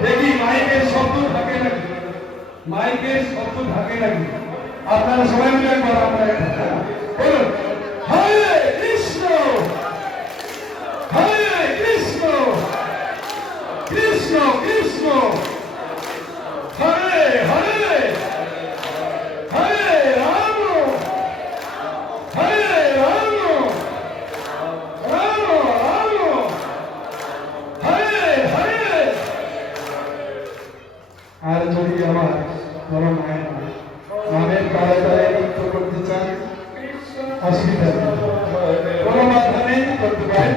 দেখি মাইকের শব্দ থাকে নাকি? মাইকের শব্দ থাকে নাকি? আপনারা সবাই মিলে একবার আপনারা বলুন কৃষ্ণ! হরে কৃষ্ণ! কৃষ্ণ কৃষ্ণ! যারা লিপ্ত করতে চান অসুবিধা নেই কোনো বাধা নেই করতে পারেন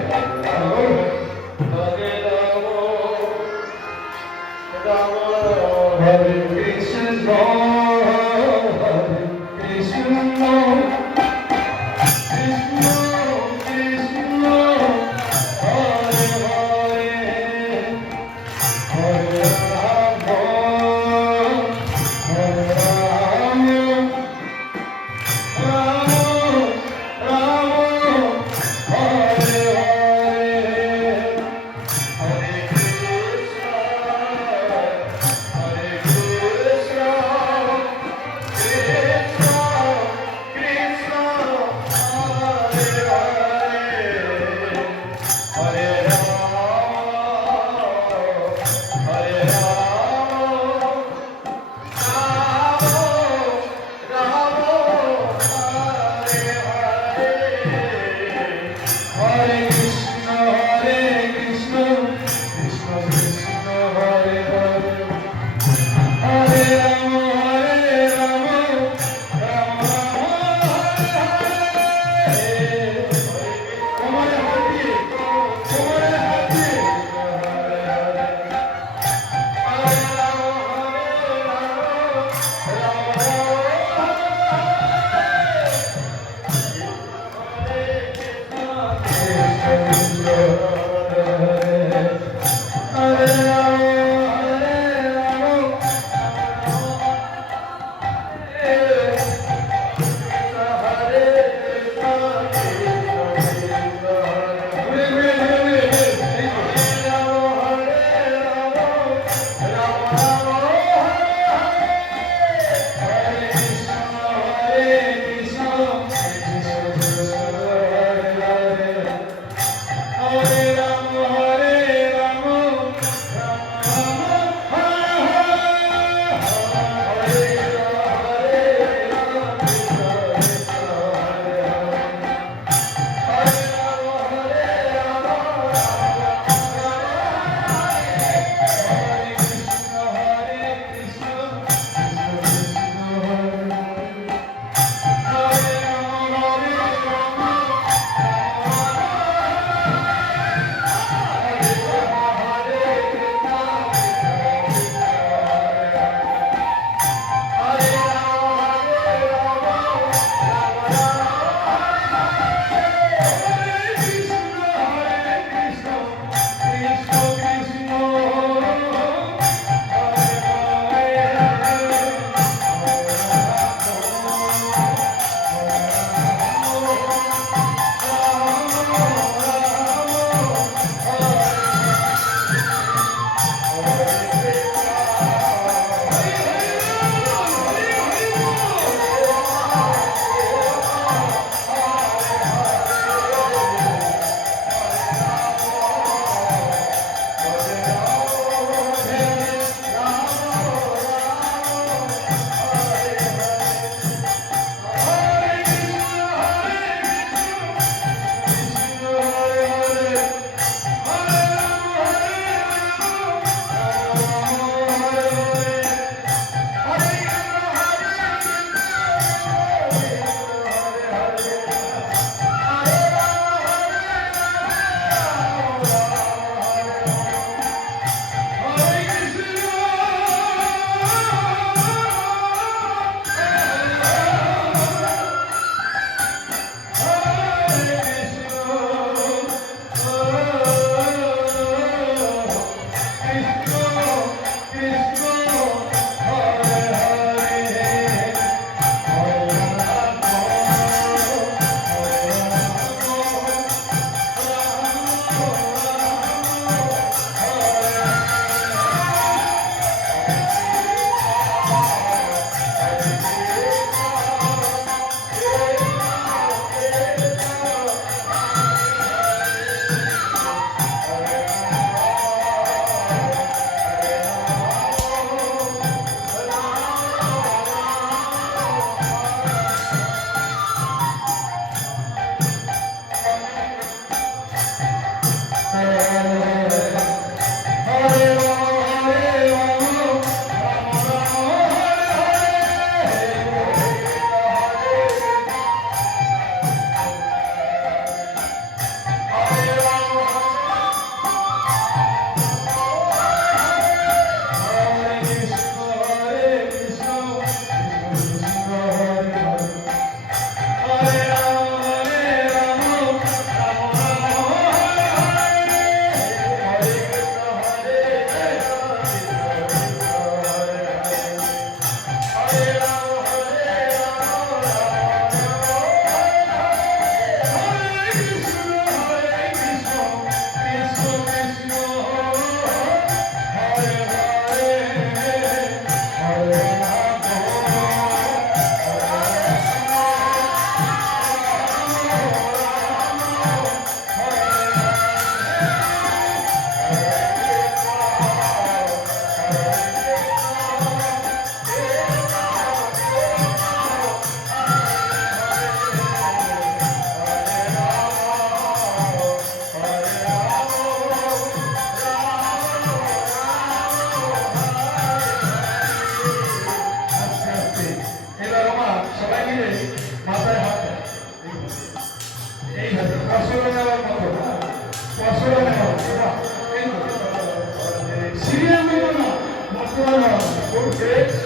Hare Krishna, Hare Krishna, Krishna. Thank you.